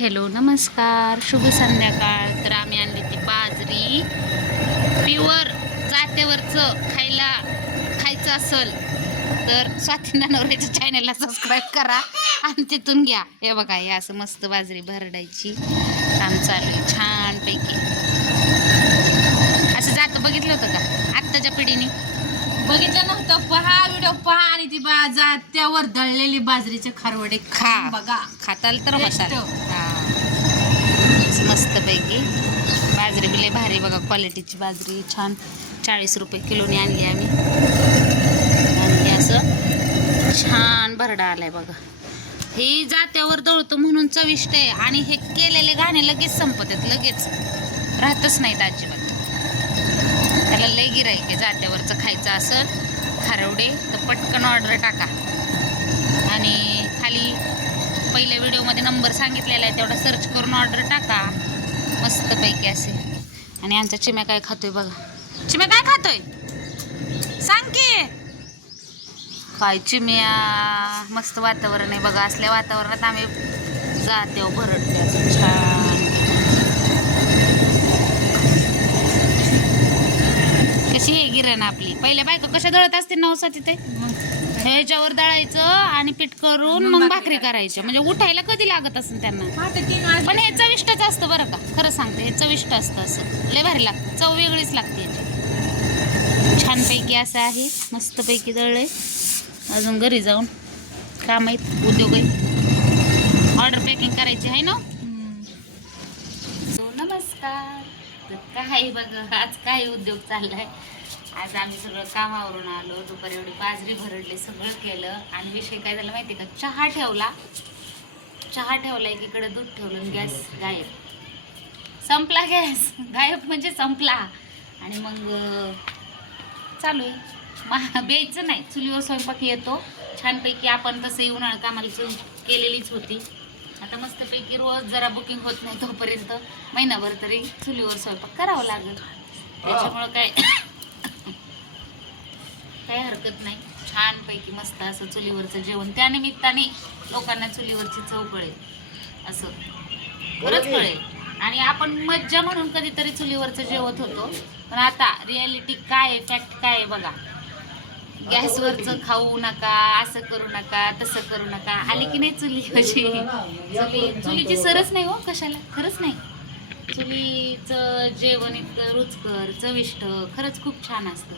Hello नमस्कार शुभ संध्याकाळ. तर आम्ही आणली ती बाजरी प्युअर जात्यावरचं खायचं असेल तर स्वाती नवऱ्याच्या चॅनलला सबस्क्राईब करा आणि तिथून घ्या. हे बघा, हे असं मस्त बाजरी भरडायची काम चालू आहे छानपैकी. असं जातं बघितलं होतं का आत्ताच्या पिढीने? बघितलं नव्हतं. पहा व्हिडिओ पहा आणि ती जात्यावर दळलेली बाजरीचे खारवडे खा बघा. खाताल तर Taste. मस्तपैकी बाजरी बिले भारी बघा, क्वालिटीची बाजरी छान. 40 रुपये किलोने आणली आम्ही आणि हे असं छान भरडा आलाय बघा. हे जात्यावर दळतो म्हणून चविष्ट आहे आणि हे केलेले घाणे लगेच संपत आहेत, लगेच राहतच नाहीत अजिबात. त्याला लय गिराईक आहे. जात्यावरचं खायचं असेल खारवडे तर पटकन ऑर्डर टाका आणि खाली पहिल्या व्हिडिओमध्ये नंबर सांगितलेला आहे, तेवढा सर्च करून ऑर्डर टाका मस्तपैकी असे. आणि आमचा चिम्या काय खातोय बघा. चिम्या काय खातोय सांग की. काय चिम्या, मस्त वातावरण आहे बघा. असल्या वातावरणात आम्ही जात्यावर भरडते असं छान. कशी आहे गिरण आपली. पहिल्या बायका कशा दळत असते नवसा तिथे ह्याच्यावर दळायचं आणि पीठ करून मग भाकरी करायची. म्हणजे उठायला कधी लागत असेल त्यांना. पण हे चविष्टच असतं बरं का, खरं सांगते हे चविष्ट असतं. असं लय भारी लागतं, चव वेगळीच लागते याची. छानपैकी असं आहे, मस्तपैकी दळलंय. अजून घरी जाऊन काम आहेत, उद्योग आहे, ऑर्डर पॅकिंग करायची आहे ना. नमस्कार. तर काय बघा, आज काय उद्योग चाललाय. आज आम्ही सगळं कामावरून आलो, दुपारी एवढी बाजरी भरडली, सगळं केलं आणि विषय काय झाला माहिती का, चहा ठेवला एकीकडे, दूध ठेवलं आणि गॅस गायब. संपला गॅस, गायब म्हणजे संपला. आणि मग चालू आहे बेचं नाही, चुलीवर स्वयंपाक येतो छानपैकी. आपण तसंही उन्हाळा कामाला चूल केलेलीच होती. आता मस्तपैकी रोज जरा बुकिंग होत नाही तोपर्यंत महिनाभर तरी चुलीवर स्वयंपाक करावं लागेल. त्याच्यामुळं काय हरकत नाही. छानपैकी मस्त असं चुलीवरचं जेवण, त्यानिमित्ताने लोकांना चुलीवरची चव कळेल, असं खरंच कळेल. आणि आपण मज्जा म्हणून कधीतरी चुलीवरचं जेवत होतो, पण आता रियालिटी काय आहे, फॅक्ट काय आहे बघा. गॅसवरचं खाऊ नका, असं करू नका, तसं करू नका. आली की नाही चुलीची सरच नाही हो कशाला, खरंच नाही. चुलीचं जेवण इतकं रुचकर, चविष्ट, खरंच खूप छान असतं.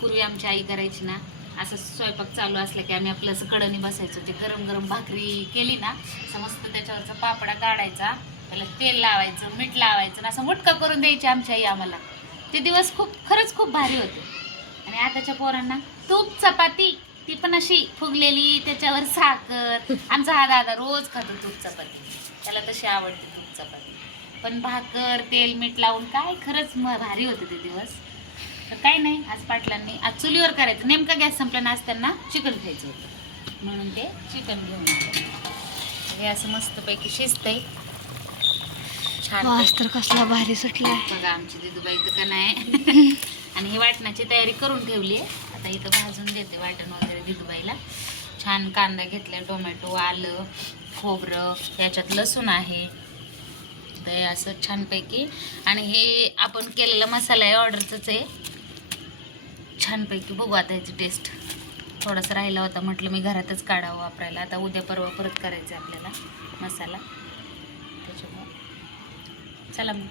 पूर्वी आमची आई करायची ना, असं स्वयंपाक चालू असला की आम्ही आपलं असं कडणी बसायचो. ते गरम गरम भाकरी केली ना, समस्त त्याच्यावरचा पापडा काढायचा, त्याला तेल लावायचं, मीठ लावायचं आणि असं मुटका करून द्यायची आमची आई आम्हाला. ते दिवस खरंच खूप भारी होते. आणि आताच्या पोरांना तूप चपाती, ती पण अशी फुगलेली, त्याच्यावर साखर. आमचा हा दादा रोज खातो तूप चपाती, त्याला तशी आवडते तूप चपाती. पण भाकर तेल मीठ लावून काय खरंच भारी होते ते दिवस. तर काय नाही, आज पाटलांनी आज चुलीवर करायचं. नेमका गॅस संपला ना, आज त्यांना चिकन खायचं होतं म्हणून ते चिकन घेऊन आले. हे असं मस्तपैकी शिजतंय छान. तर कसला भारी सुटलाय बघा आमची दिदूबाई तर नाही. आणि ही वाटणाची तयारी करून ठेवली आहे. आता इथं भाजून देते वाटण वगैरे दिदूबाईला. छान कांदा घेतला, टोमॅटो, आलं, खोबरं, याच्यात लसूण आहे. तर असं छानपैकी. आणि हे आपण केलेला मसाला आहे, ऑर्डरचंच आहे छानपैकी. बघू आता याची टेस्ट. थोडासा राहिला होता, म्हटलं मी घरातच काढावं वापरायला. आता उद्या परवा परत करायचं आपल्याला मसाला, त्याच्यामुळं चला मग.